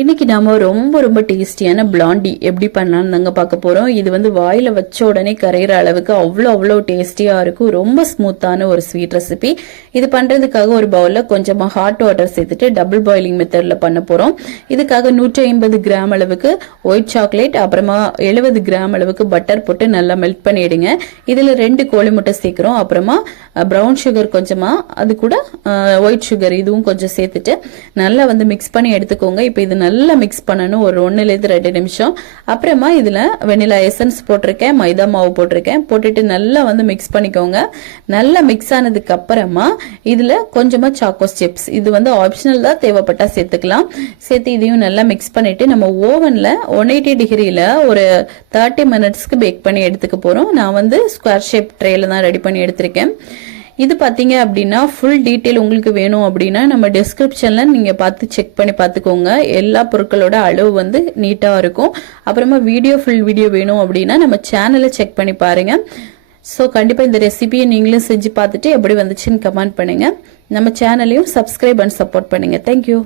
இன்னைக்கு நாம ரொம்ப ரொம்ப டேஸ்டியான பிளாண்டி எப்படி பண்ணலாம்னு தாங்க பார்க்க போறோம். இது வந்து வாயில வச்ச உடனே கரையிற அளவுக்கு அவ்வளோ டேஸ்டியா இருக்கும். ரொம்ப ஸ்மூத்தான ஒரு ஸ்வீட் ரெசிபி. இது பண்றதுக்காக ஒரு பவுல்ல கொஞ்சமா ஹாட் வாட்டர் சேர்த்துட்டு டபுள் பாயிலிங் மெத்தட்ல பண்ண போறோம். இதுக்காக 150 கிராம் அளவுக்கு ஒயிட் சாக்லேட், அப்புறமா 70 கிராம் அளவுக்கு பட்டர் போட்டு நல்லா மெல்ட் பண்ணிடுங்க. இதுல 2 கோழி முட்டை சேர்க்கிறோம். அப்புறமா ப்ரௌன் சுகர் கொஞ்சமா, அது கூட ஒயிட் சுகர் இதுவும் கொஞ்சம் சேர்த்துட்டு நல்லா வந்து மிக்ஸ் பண்ணி எடுத்துக்கோங்க. இப்போ இது நல்லா மிக்ஸ் பண்ணணும் ஒரு 1-2 நிமிஷம். அப்புறமா இதுல வெனிலா எசன்ஸ் போட்டிருக்கேன், மைதா மாவு போட்டிருக்கேன். போட்டுட்டு நல்லா வந்து மிக்ஸ் பண்ணிக்கோங்க. நல்லா மிக்ஸ் ஆனதுக்கு அப்புறமா இதுல கொஞ்சமா சாக்கோஸ் சிப்ஸ், இது வந்து ஆப்ஷனல் தான், தேவைப்பட்டா சேர்த்துக்கலாம். சேர்த்து இதையும் நல்லா மிக்ஸ் பண்ணிட்டு நம்ம ஓவன்ல 180 டிகிரியில ஒரு 30 மினிட்ஸ்க்கு பேக் பண்ணி எடுத்துக்க போறோம். நான் வந்து ஸ்கொயர் ஷேப் ட்ரேல தான் ரெடி பண்ணி எடுத்திருக்கேன். இது பாத்தீங்க அப்படின்னா ஃபுல் டீட்டெயில் உங்களுக்கு வேணும் அப்படின்னா நம்ம டிஸ்கிரிப்ஷன்ல நீங்க பார்த்து செக் பண்ணி பார்த்துக்கோங்க. எல்லா பொருட்களோட அளவு வந்து நீட்டா இருக்கும். அப்புறமா ஃபுல் வீடியோ வேணும் அப்படின்னா நம்ம சேனலை செக் பண்ணி பாருங்க. ஸோ கண்டிப்பா இந்த ரெசிபியை நீங்களும் செஞ்சு பார்த்துட்டு எப்படி வந்துச்சுன்னு கமெண்ட் பண்ணுங்க. நம்ம சேனலையும் சப்ஸ்கிரைப் அண்ட் சப்போர்ட் பண்ணுங்க. தேங்க்யூ.